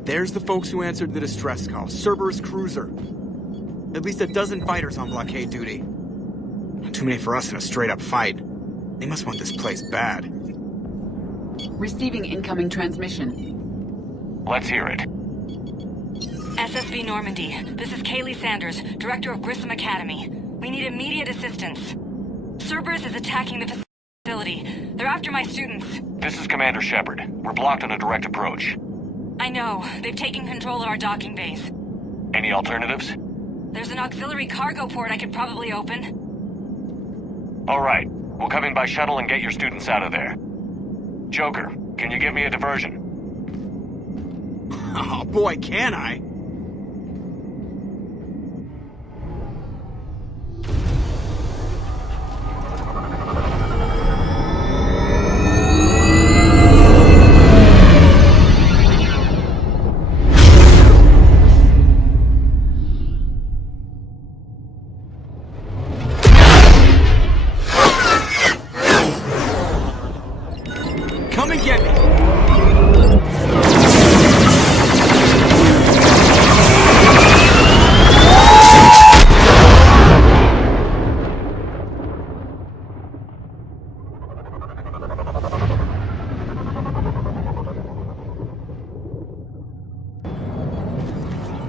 And there's the folks who answered the distress call. Cerberus cruiser. At least a dozen fighters on blockade duty. Not too many for us in a straight-up fight. They must want this place bad. Receiving incoming transmission. Let's hear it. SSV Normandy. This is Kaylee Sanders, Director of Grissom Academy. We need immediate assistance. Cerberus is attacking the facility. They're after my students. This is Commander Shepard. We're blocked on a direct approach. I know. They've taken control of our docking base. Any alternatives? There's an auxiliary cargo port I could probably open. All right. We'll come in by shuttle and get your students out of there. Joker, can you give me a diversion? Oh boy, can I! Come and get me!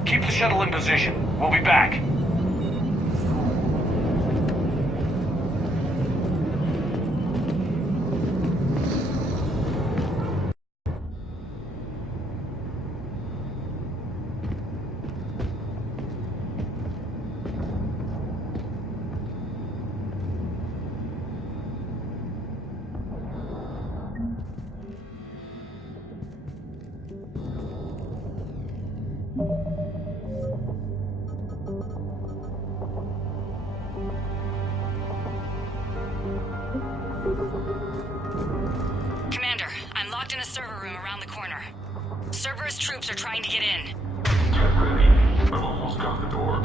Keep the shuttle in position. We'll be back. Commander, I'm locked in a server room around the corner. Cerberus troops are trying to get in. Get ready. I've almost got the door.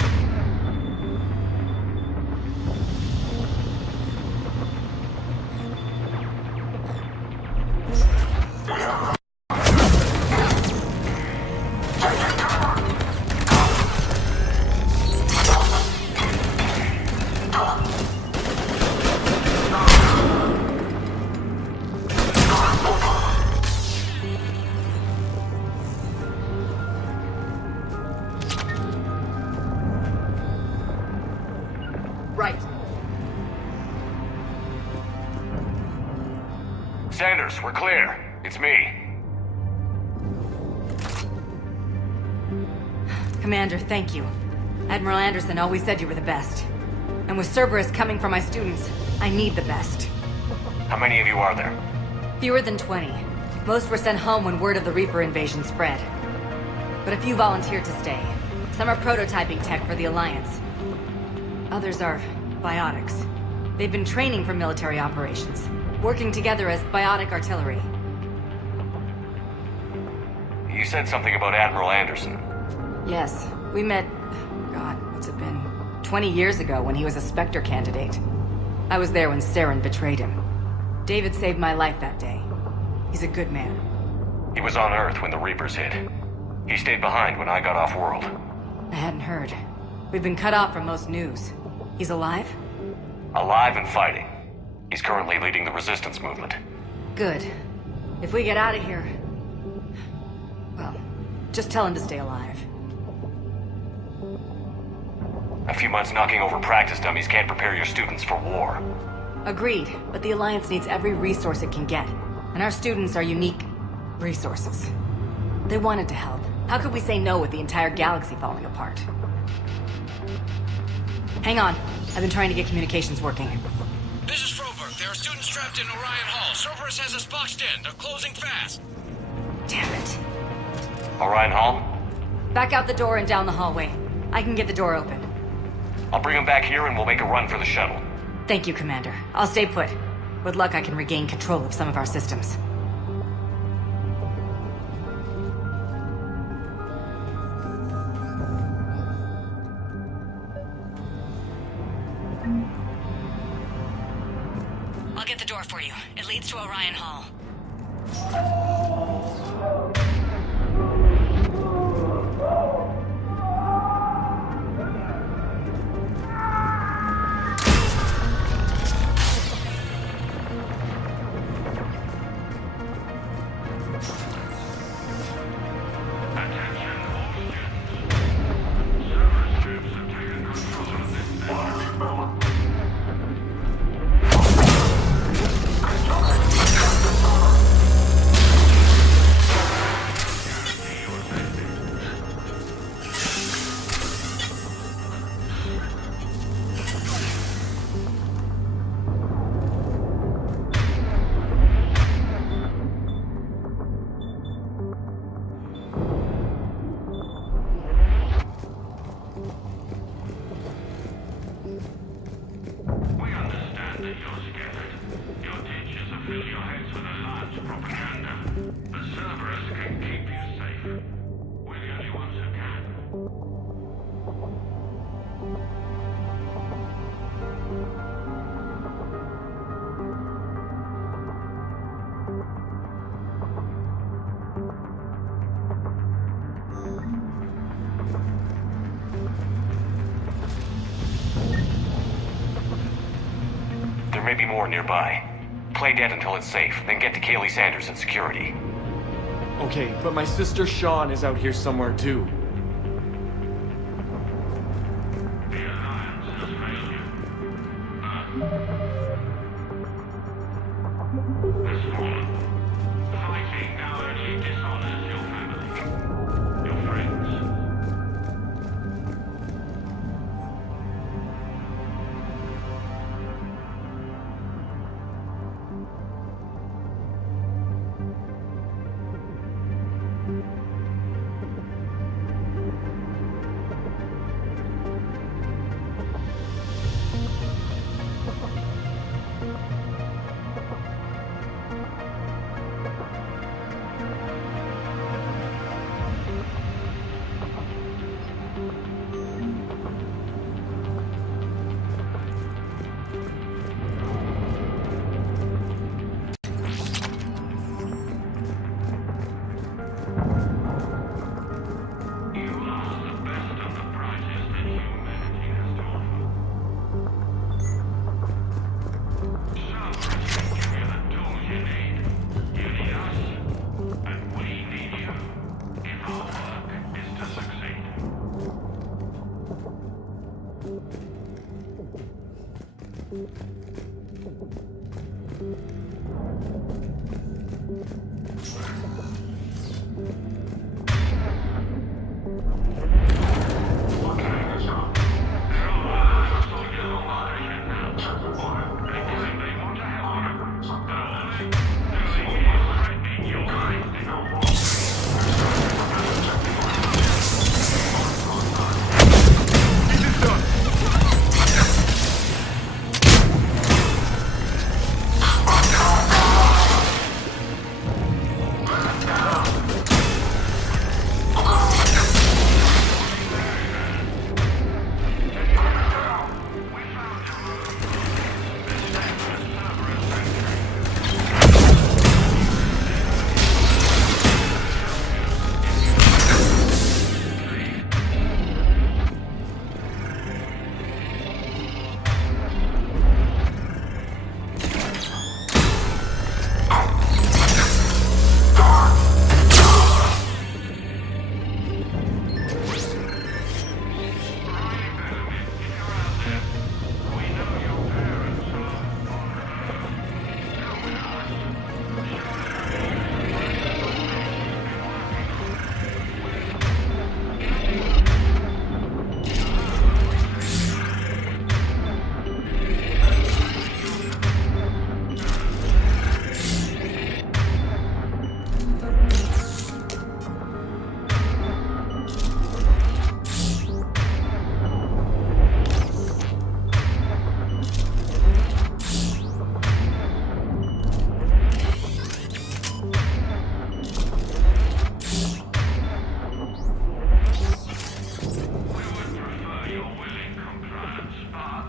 Right. Sanders, we're clear. It's me. Commander, thank you. Admiral Anderson always said you were the best. And with Cerberus coming for my students, I need the best. How many of you are there? Fewer than 20. Most were sent home when word of the Reaper invasion spread. But a few volunteered to stay. Some are prototyping tech for the Alliance. Others are biotics. They've been training for military operations, working together as biotic artillery. You said something about Admiral Anderson. Yes, we met, God, what's it been? 20 years ago when he was a Spectre candidate. I was there when Saren betrayed him. David saved my life that day. He's a good man. He was on Earth when the Reapers hit. He stayed behind when I got off-world. I hadn't heard. We've been cut off from most news. He's alive? Alive and fighting. He's currently leading the resistance movement. Good. If we get out of here... well, just tell him to stay alive. A few months knocking over practice dummies can't prepare your students for war. Agreed, but the Alliance needs every resource it can get. And our students are unique resources. They wanted to help. How could we say no with the entire galaxy falling apart? Hang on. I've been trying to get communications working. This is Froberg. There are students trapped in Orion Hall. Cerberus has us boxed in. They're closing fast. Damn it. Orion Hall? Back out the door and down the hallway. I can get the door open. I'll bring them back here and we'll make a run for the shuttle. Thank you, Commander. I'll stay put. With luck, I can regain control of some of our systems. I'll get the door for you. It leads to Orion Hall. you're scattered. Your teachers have filled your heads with alliance propaganda. The Cerberus can keep you safe. We're the only ones who can. There may be more nearby. Play dead until it's safe, then get to Kaylee Sanders and security. Okay, but my sister Sean is out here somewhere too. The alliance has failed you. Has fallen. Fighting now only dishonors your family, your friends. You are the best and the brightest that humanity has to offer. Cerberus can give you the tools you need. You need us, and we need you, if our work is to succeed.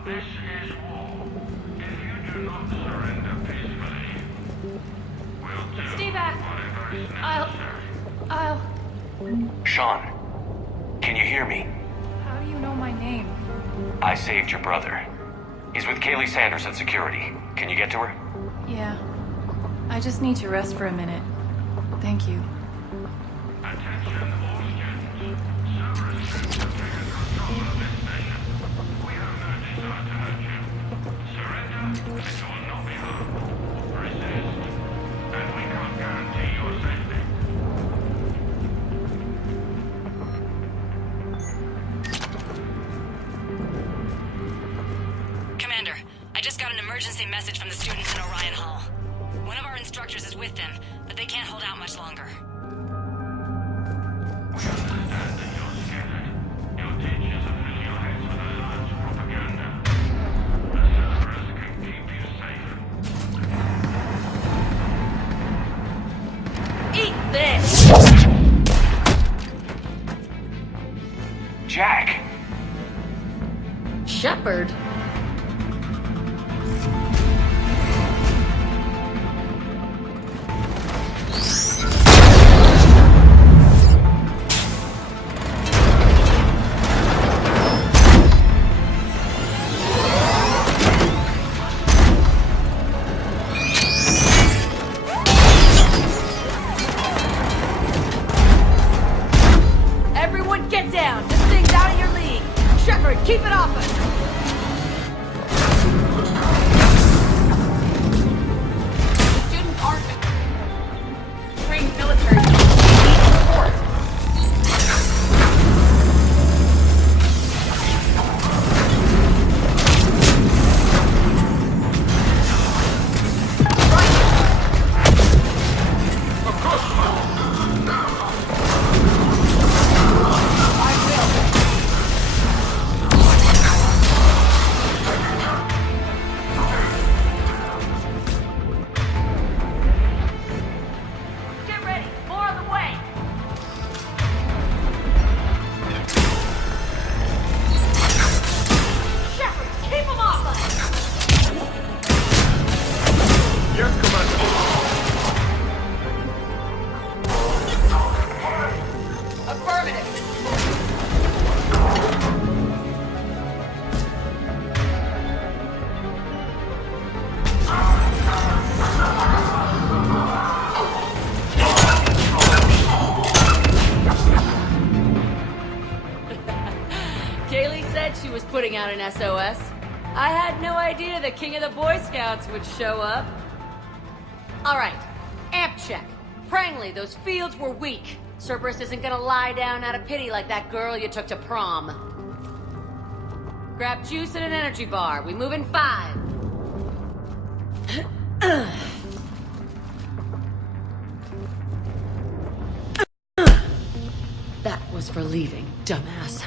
This is war. If you do not surrender peacefully, we'll do Stay back. whatever is I'll... necessary. Sean, can you hear me? How do you know my name? I saved your brother. He's with Kaylee Sanders at security. Can you get to her? Yeah. I just need to rest for a minute. Thank you. Attention, all students. Cerberus seems to have taken control of this station. We have no desire to hurt you. Surrender, and you will not be harmed. Resist, and we can't guarantee your safety. Commander, I just got an emergency message from the students in Orion Hall. One of our instructors is with them, but they can't hold out much longer. We understand that you're scattered. Your teachers have filled your heads with alliance propaganda. The Cerberus can keep you safe. Yes, Commander. Affirmative. Kaylee said she was putting out an SOS. I had no idea the king of the Boy Scouts would show up. Alright, amp check. Prangley, those fields were weak. Cerberus isn't gonna lie down out of pity like that girl you took to prom. Grab juice and an energy bar. We move in 5. That was for leaving, dumbass.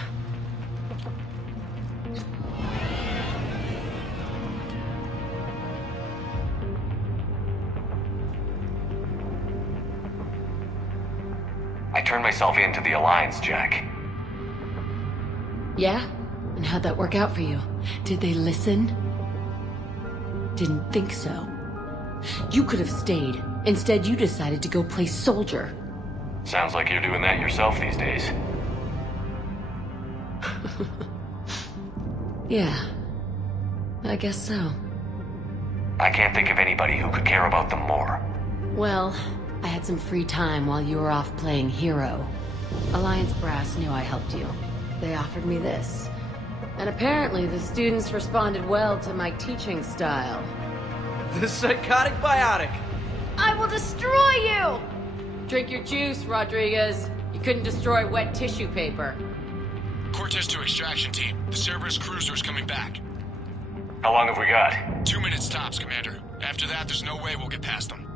I turned myself in to the Alliance, Jack. Yeah? And how'd that work out for you? Did they listen? Didn't think so. You could have stayed. Instead, you decided to go play soldier. Sounds like you're doing that yourself these days. Yeah. I guess so. I can't think of anybody who could care about them more. Well, I had some free time while you were off playing hero. Alliance Brass knew I helped you. They offered me this. And apparently the students responded well to my teaching style. The psychotic biotic! I will destroy you! Drink your juice, Rodriguez. You couldn't destroy wet tissue paper. Cortez to extraction team. The Cerberus cruiser is coming back. How long have we got? 2 minutes tops, Commander. After that, there's no way we'll get past them.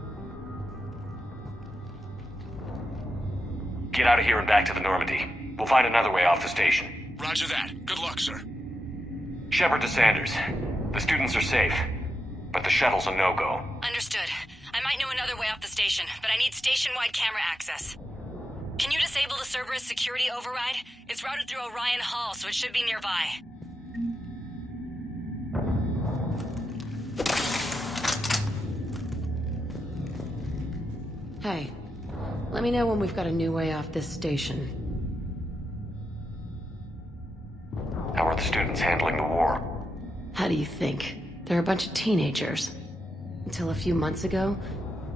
Get out of here and back to the Normandy. We'll find another way off the station. Roger that. Good luck, sir. Shepard to Sanders. The students are safe, but the shuttle's a no-go. Understood. I might know another way off the station, but I need station-wide camera access. Can you disable the Cerberus security override? It's routed through Orion Hall, so it should be nearby. Hey, let me know when we've got a new way off this station. How are the students handling the war? How do you think? They're a bunch of teenagers. Until a few months ago,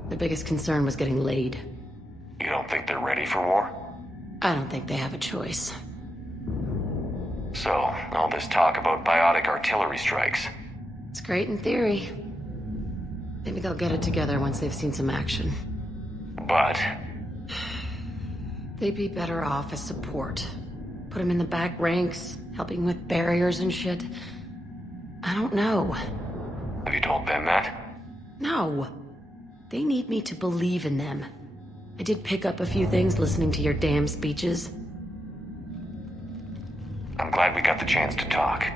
their biggest concern was getting laid. You don't think they're ready for war? I don't think they have a choice. So, all this talk about biotic artillery strikes. It's great in theory. Maybe they'll get it together once they've seen some action. But They'd be better off as support. Put them in the back ranks, helping with barriers and shit. I don't know. have you told them that? No. They need me to believe in them. I did pick up a few things listening to your damn speeches. I'm glad we got the chance to talk.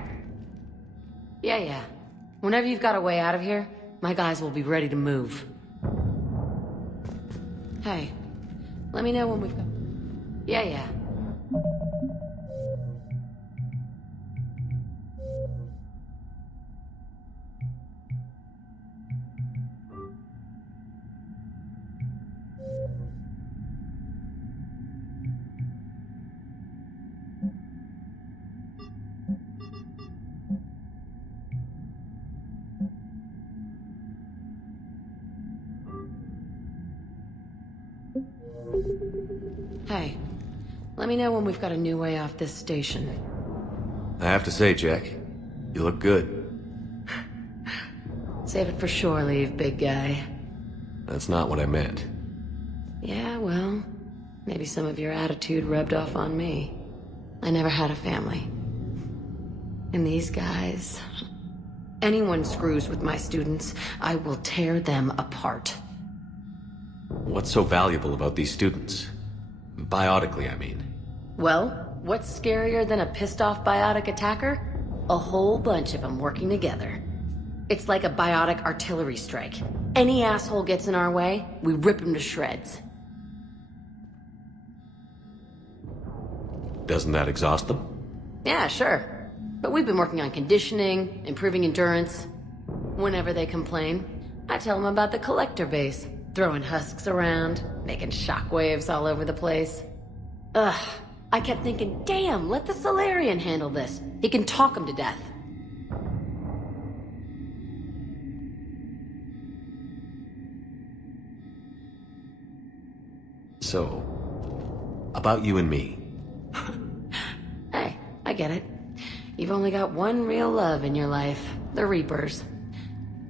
Yeah. Whenever you've got a way out of here, my guys will be ready to move. Hey, let me know when we've got... Yeah. Hey, let me know when we've got a new way off this station. I have to say, Jack, you look good. Save it for shore leave, big guy. That's not what I meant. Yeah, well, maybe some of your attitude rubbed off on me. I never had a family. And these guys... Anyone screws with my students, I will tear them apart. What's so valuable about these students? Biotically, I mean. Well, what's scarier than a pissed-off biotic attacker? A whole bunch of them working together. It's like a biotic artillery strike. Any asshole gets in our way, we rip him to shreds. Doesn't that exhaust them? Yeah, sure. But we've been working on conditioning, improving endurance. Whenever they complain, I tell him about the collector base, throwing husks around, making shockwaves all over the place. Ugh, I kept thinking, damn, let the Solarian handle this. He can talk him to death. So, about you and me. Hey, I get it. You've only got one real love in your life, the Reapers.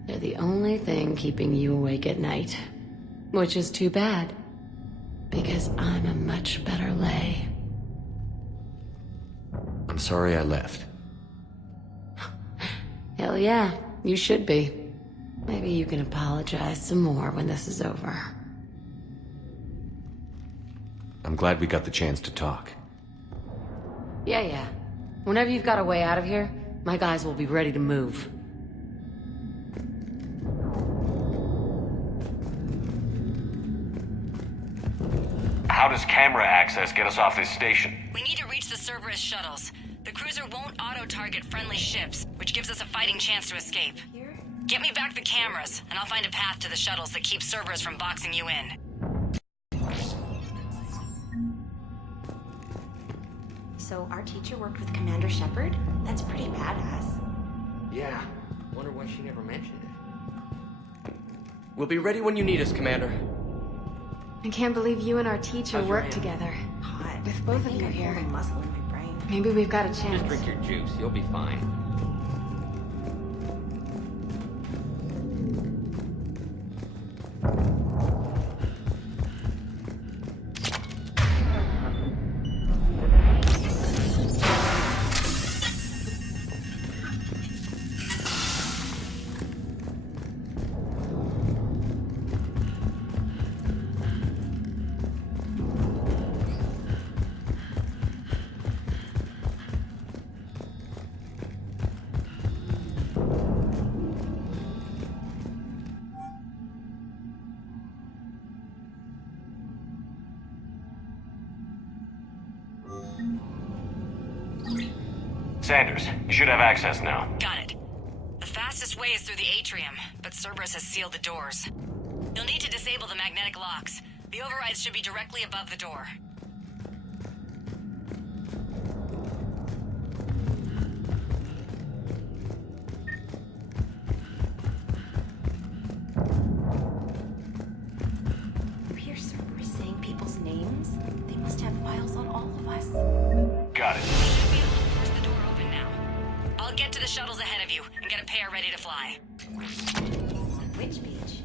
They're the only thing keeping you awake at night. Which is too bad. Because I'm a much better lay. I'm sorry I left. Hell yeah, you should be. Maybe you can apologize some more when this is over. I'm glad we got the chance to talk. Yeah. Whenever you've got a way out of here, my guys will be ready to move. How does camera access get us off this station? We need to reach the Cerberus shuttles. The cruiser won't auto-target friendly ships, which gives us a fighting chance to escape. Get me back the cameras, and I'll find a path to the shuttles that keep Cerberus from boxing you in. So our teacher worked with Commander Shepard? That's pretty badass. Yeah. Wonder why she never mentioned it. We'll be ready when you need us, Commander. I can't believe you and our teacher How's your work hand? together. Hot. With both of you I think I here. pulled a muscle in my brain. Maybe we've got a chance. Just drink your juice. You'll be fine. Sanders, you should have access now. Got it. The fastest way is through the atrium, but Cerberus has sealed the doors. You'll need to disable the magnetic locks. The overrides should be directly above the door. You hear Cerberus saying people's names? They must have files on all of us. Got it. Should be able to force the door open now. I'll get to the shuttles ahead of you and get a pair ready to fly. Which beach?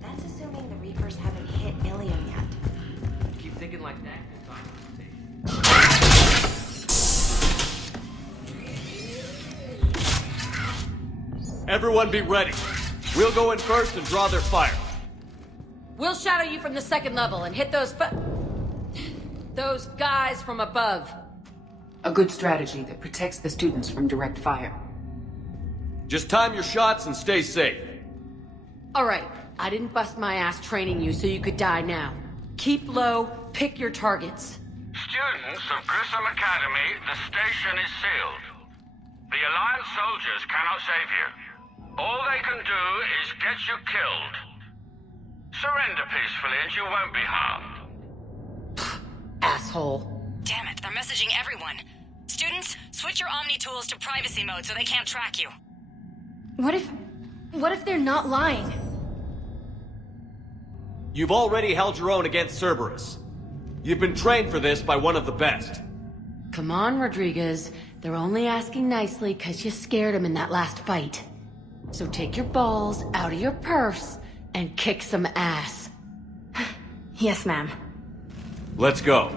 That's assuming the Reapers haven't hit Ilium yet. Keep thinking like that. Everyone be ready. We'll go in first and draw their fire. We'll shadow you from the second level and hit those guys from above. A good strategy that protects the students from direct fire. Just time your shots and stay safe. All right, I didn't bust my ass training you so you could die now. Keep low, pick your targets. Students of Grissom Academy, the station is sealed. The Alliance soldiers cannot save you. All they can do is get you killed. Surrender peacefully and you won't be harmed. Asshole. Damn it, they're messaging everyone. Students, switch your Omni tools to privacy mode so they can't track you. What if they're not lying? You've already held your own against Cerberus. You've been trained for this by one of the best. Come on, Rodriguez. They're only asking nicely because you scared them in that last fight. So take your balls out of your purse and kick some ass. Yes, ma'am. Let's go.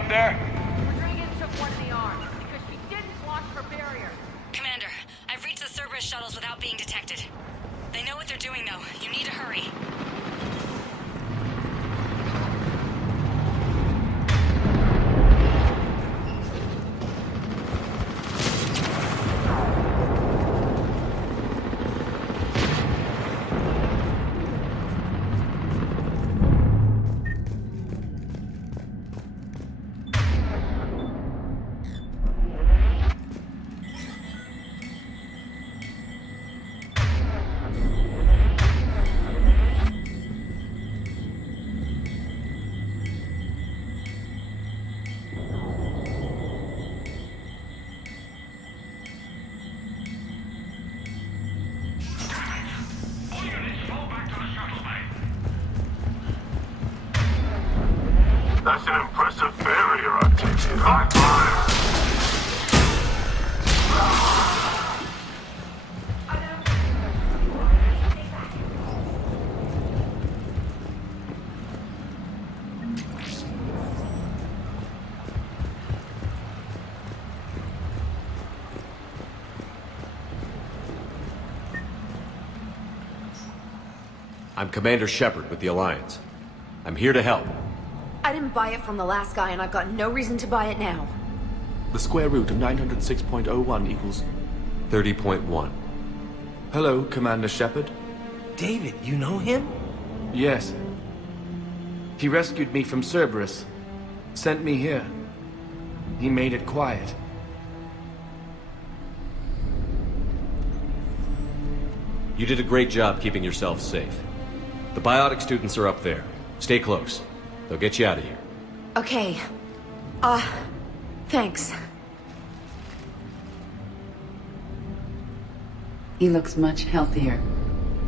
up there? Rodriguez took one in the arm because she didn't watch her barrier. Commander, I've reached the Cerberus shuttles without being detected. They know what they're doing, though. You need to hurry. All units fall back to the shuttle bay. That's an impressive barrier, I take it. High fire! I'm Commander Shepard with the Alliance. I'm here to help. I didn't buy it from the last guy, and I've got no reason to buy it now. The square root of 906.01 equals... 30.1. Hello, Commander Shepard. David, you know him? Yes. He rescued me from Cerberus. Sent me here. He made it quiet. You did a great job keeping yourself safe. The biotic students are up there. Stay close. They'll get you out of here. Okay. Thanks. He looks much healthier.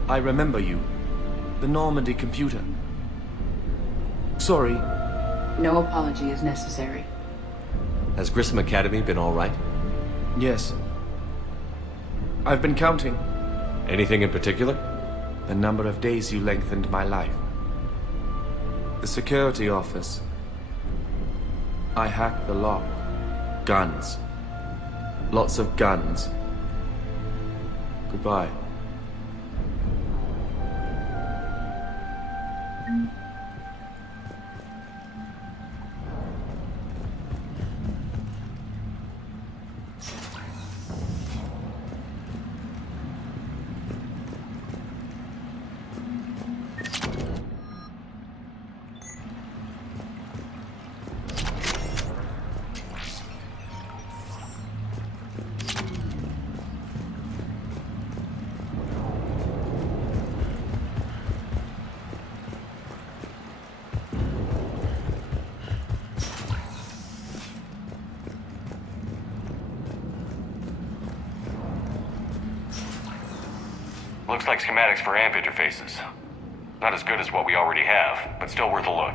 I remember you. The Normandy computer. Sorry. No apology is necessary. Has Grissom Academy been all right? Yes. I've been counting. Anything in particular? The number of days you lengthened my life. The security office. I hacked the lock. Guns. Lots of guns. Goodbye. Looks like schematics for amp interfaces. Not as good as what we already have, but still worth a look.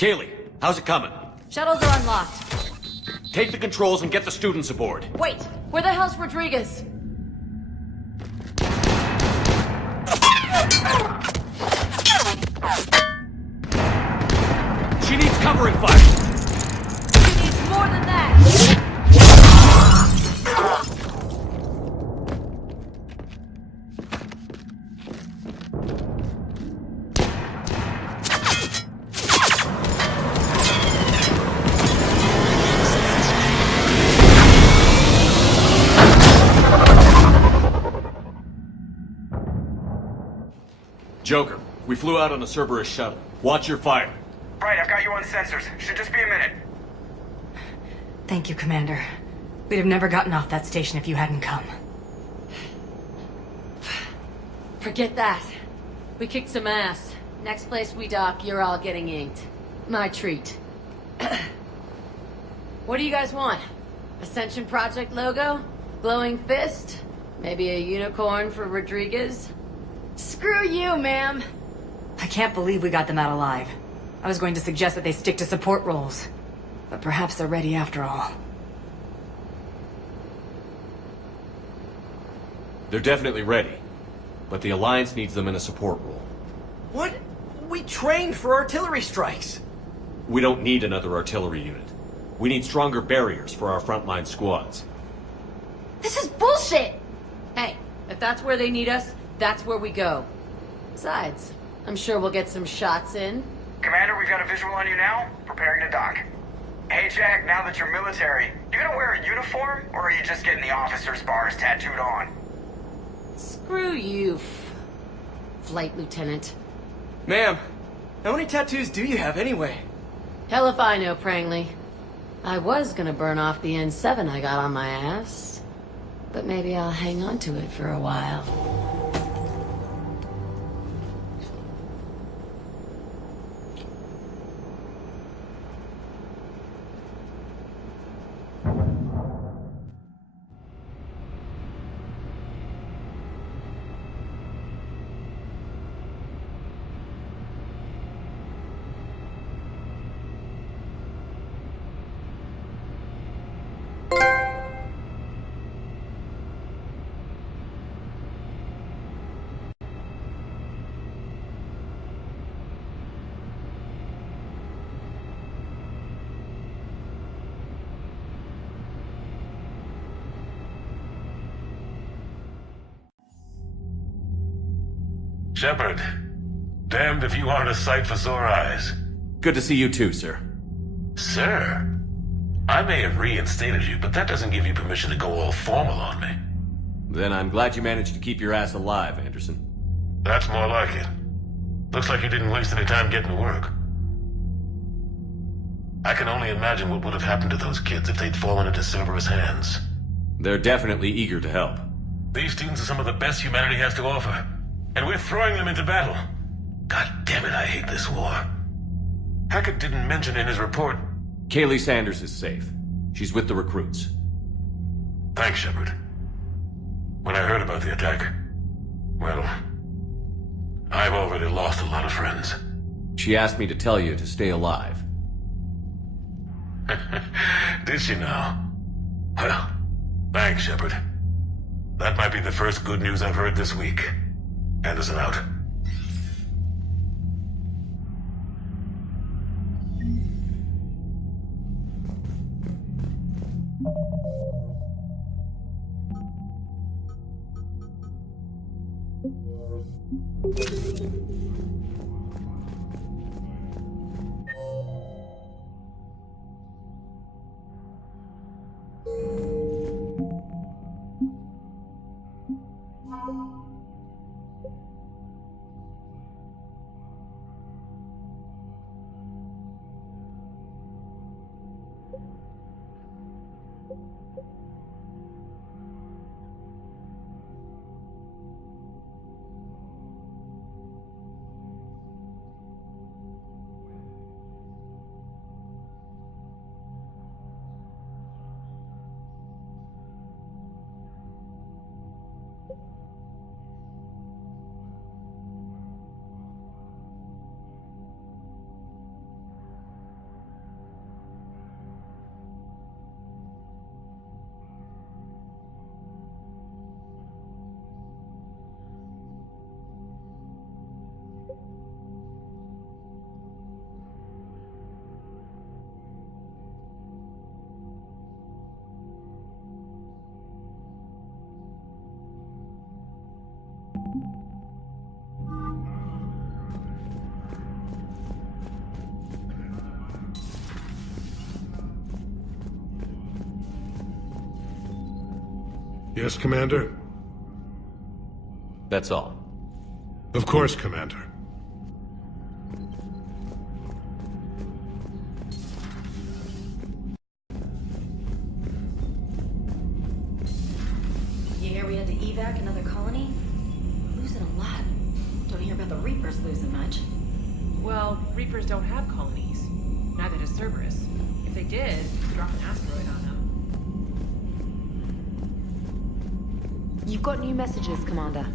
Kaylee, how's it coming? Shuttles are unlocked. Take the controls and get the students aboard. Wait, where the hell's Rodriguez? She needs covering fire! She needs more than that! Joker, we flew out on a Cerberus shuttle. Watch your fire. Right, I've got you on sensors. Should just be a minute. Thank you, Commander. We'd have never gotten off that station if you hadn't come. Forget that. We kicked some ass. Next place we dock, you're all getting inked. My treat. What do you guys want? Ascension Project logo? Glowing fist? Maybe a unicorn for Rodriguez? Screw you, ma'am! I can't believe we got them out alive. I was going to suggest that they stick to support roles. But perhaps they're ready after all. They're definitely ready. But the Alliance needs them in a support role. What? We trained for artillery strikes. We don't need another artillery unit. We need stronger barriers for our frontline squads. This is bullshit! Hey, if that's where they need us, that's where we go. Besides, I'm sure we'll get some shots in. Commander, we've got a visual on you now. Preparing to dock. Hey, Jack, now that you're military, you gonna wear a uniform, or are you just getting the officer's bars tattooed on? Screw you, Flight Lieutenant. Ma'am, how many tattoos do you have anyway? Hell if I know, Prangley. I was gonna burn off the N7 I got on my ass. But maybe I'll hang on to it for a while. Shepard, damned if you aren't a sight for sore eyes. Good to see you too, sir. Sir? I may have reinstated you, but that doesn't give you permission to go all formal on me. Then I'm glad you managed to keep your ass alive, Anderson. That's more like it. Looks like you didn't waste any time getting to work. I can only imagine what would have happened to those kids if they'd fallen into Cerberus' hands. They're definitely eager to help. These students are some of the best humanity has to offer. And we're throwing them into battle. God damn it, I hate this war. Hackett didn't mention in his report... Kaylee Sanders is safe. She's with the recruits. Thanks, Shepard. When I heard about the attack, well, I've already lost a lot of friends. She asked me to tell you to stay alive. Did she now? Well, thanks, Shepard. That might be the first good news I've heard this week. Anderson out. Yes, Commander? That's all. Of course, Commander. You hear we had to evac another colony? We're losing a lot. Don't hear about the Reapers losing much. Well, Reapers don't have colonies. Neither does Cerberus. If they did, drop an asteroid on them. You've got new messages, Commander.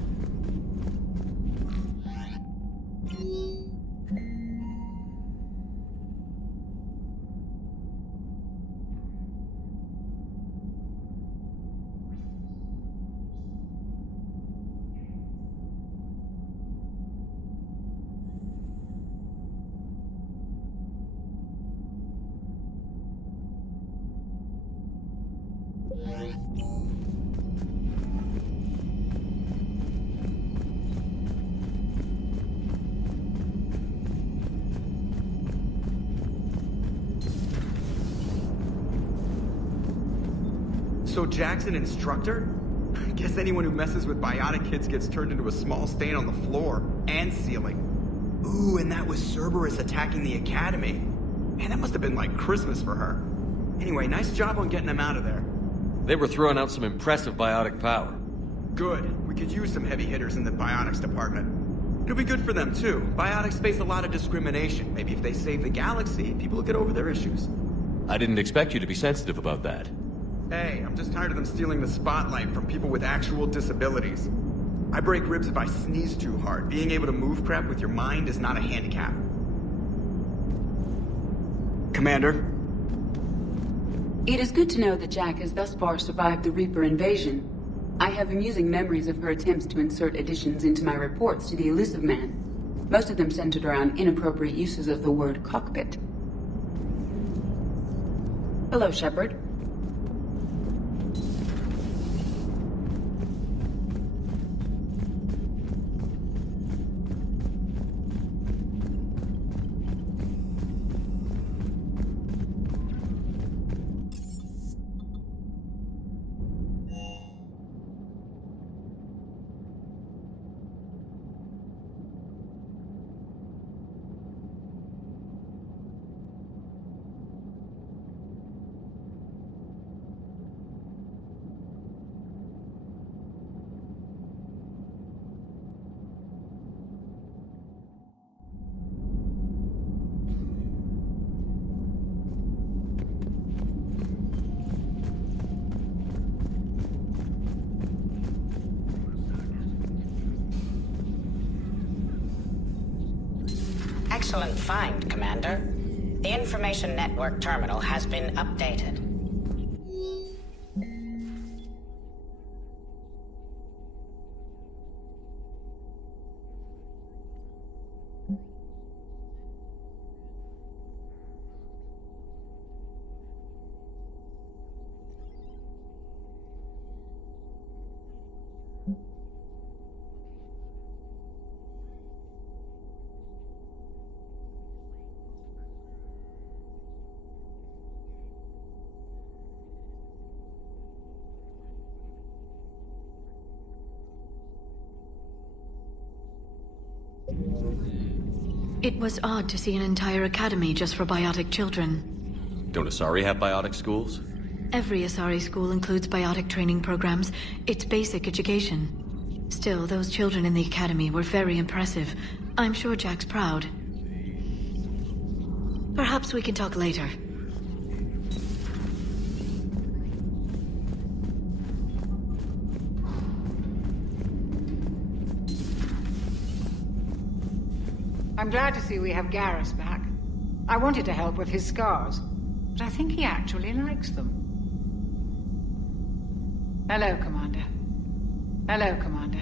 So Jack's an instructor? I guess anyone who messes with biotic kids gets turned into a small stain on the floor and ceiling. Ooh, and that was Cerberus attacking the academy. Man, that must have been like Christmas for her. Anyway, nice job on getting them out of there. They were throwing out some impressive biotic power. Good. We could use some heavy hitters in the biotics department. It'll be good for them too. Biotics face a lot of discrimination. Maybe if they save the galaxy, people will get over their issues. I didn't expect you to be sensitive about that. Hey, I'm just tired of them stealing the spotlight from people with actual disabilities. I break ribs if I sneeze too hard. Being able to move crap with your mind is not a handicap. Commander? It is good to know that Jack has thus far survived the Reaper invasion. I have amusing memories of her attempts to insert additions into my reports to the Elusive Man. Most of them centered around inappropriate uses of the word cockpit. Hello, Shepard. Excellent find, Commander. The information network terminal has been updated. It was odd to see an entire academy just for biotic children. Don't Asari have biotic schools? Every Asari school includes biotic training programs. It's basic education. Still, those children in the academy were very impressive. I'm sure Jack's proud. Perhaps we can talk later. I'm glad to see we have Garrus back. I wanted to help with his scars, but I think he actually likes them. Hello, Commander. Hello, Commander.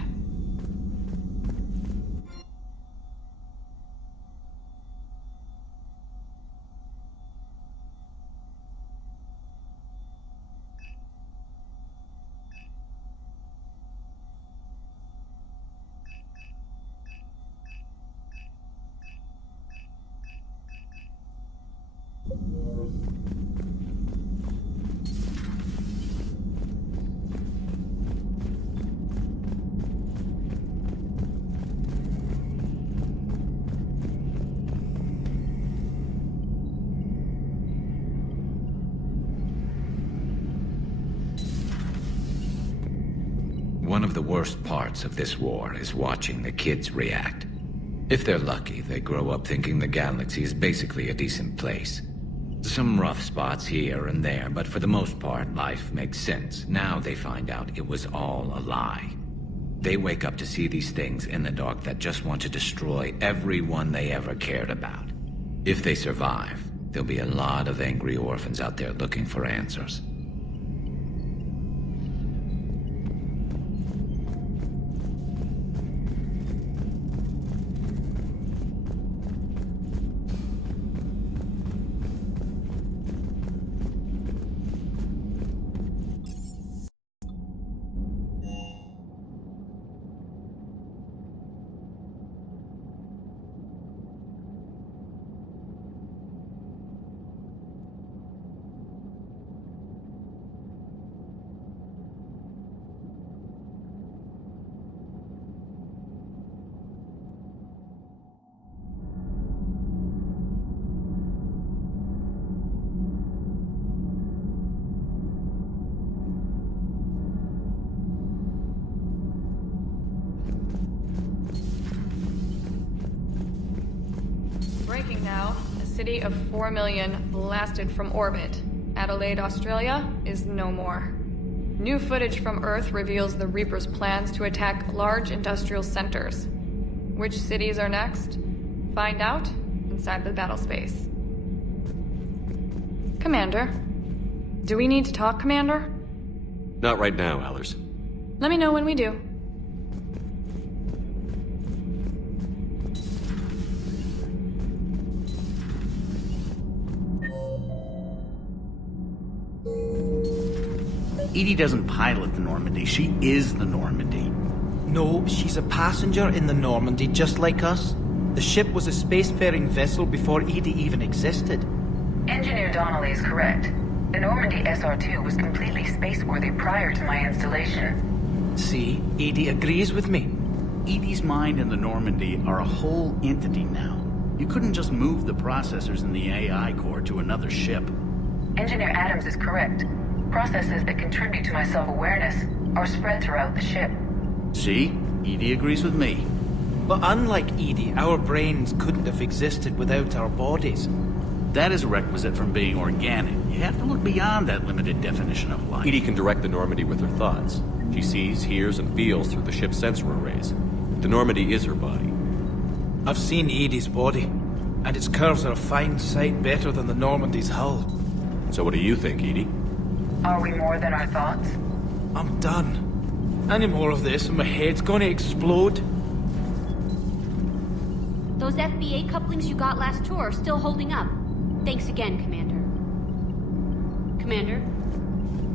of the worst parts of this war is watching the kids react. If they're lucky, they grow up thinking the galaxy is basically a decent place. Some rough spots here and there, but for the most part, life makes sense. Now they find out it was all a lie. They wake up to see these things in the dark that just want to destroy everyone they ever cared about. If they survive, there'll be a lot of angry orphans out there looking for answers. Breaking now. A city of 4 million blasted from orbit. Adelaide, Australia is no more. New footage from Earth reveals the Reaper's plans to attack large industrial centers. Which cities are next? Find out inside the battle space. Commander. Do we need to talk, Commander? Not right now, Allers. Let me know when we do. Edie doesn't pilot the Normandy, she is the Normandy. No, she's a passenger in the Normandy, just like us. The ship was a spacefaring vessel before Edie even existed. Engineer Donnelly is correct. The Normandy SR-2 was completely spaceworthy prior to my installation. See, Edie agrees with me. Edie's mind and the Normandy are a whole entity now. You couldn't just move the processors in the AI core to another ship. Engineer Adams is correct. Processes that contribute to my self-awareness are spread throughout the ship. See? Edie agrees with me. But unlike Edie, our brains couldn't have existed without our bodies. That is a requisite from being organic. You have to look beyond that limited definition of life. Edie can direct the Normandy with her thoughts. She sees, hears, and feels through the ship's sensor arrays. The Normandy is her body. I've seen Edie's body, and its curves are a fine sight better than the Normandy's hull. So what do you think, Edie? Are we more than our thoughts? I'm done. Any more of this and my head's gonna explode. Those FBA couplings you got last tour are still holding up. Thanks again, Commander. Commander?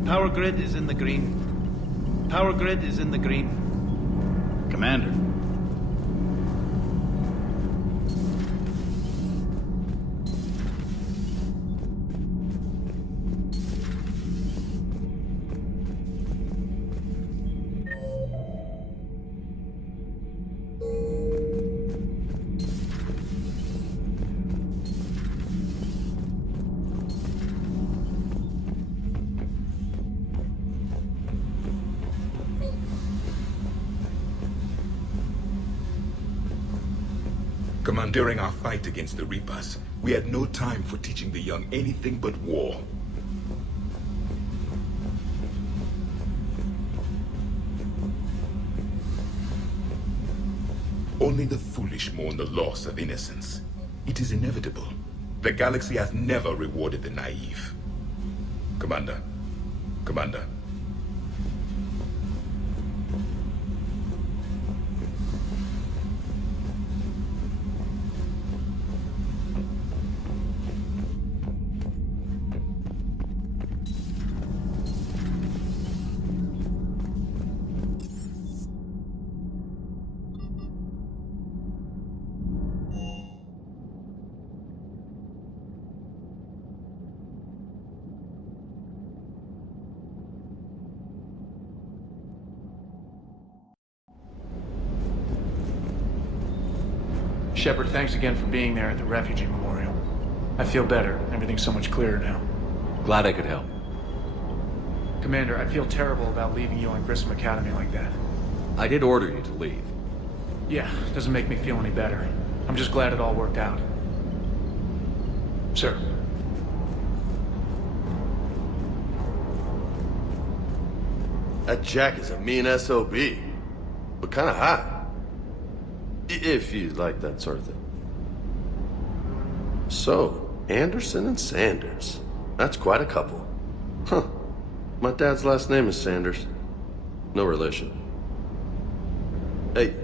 Power grid is in the green. Power grid is in the green. Commander. During our fight against the Reapers, we had no time for teaching the young anything but war. Only the foolish mourn the loss of innocence. It is inevitable. The galaxy has never rewarded the naive. Commander. Commander. Shepard, thanks again for being there at the Refugee Memorial. I feel better. Everything's so much clearer now. Glad I could help. Commander, I feel terrible about leaving you on Grissom Academy like that. I did order you to leave. Yeah, doesn't make me feel any better. I'm just glad it all worked out. Sir. That Jack is a mean SOB, but kinda hot. If you like that sort of thing. So, Anderson and Sanders. That's quite a couple. Huh. My dad's last name is Sanders. No relation. Hey.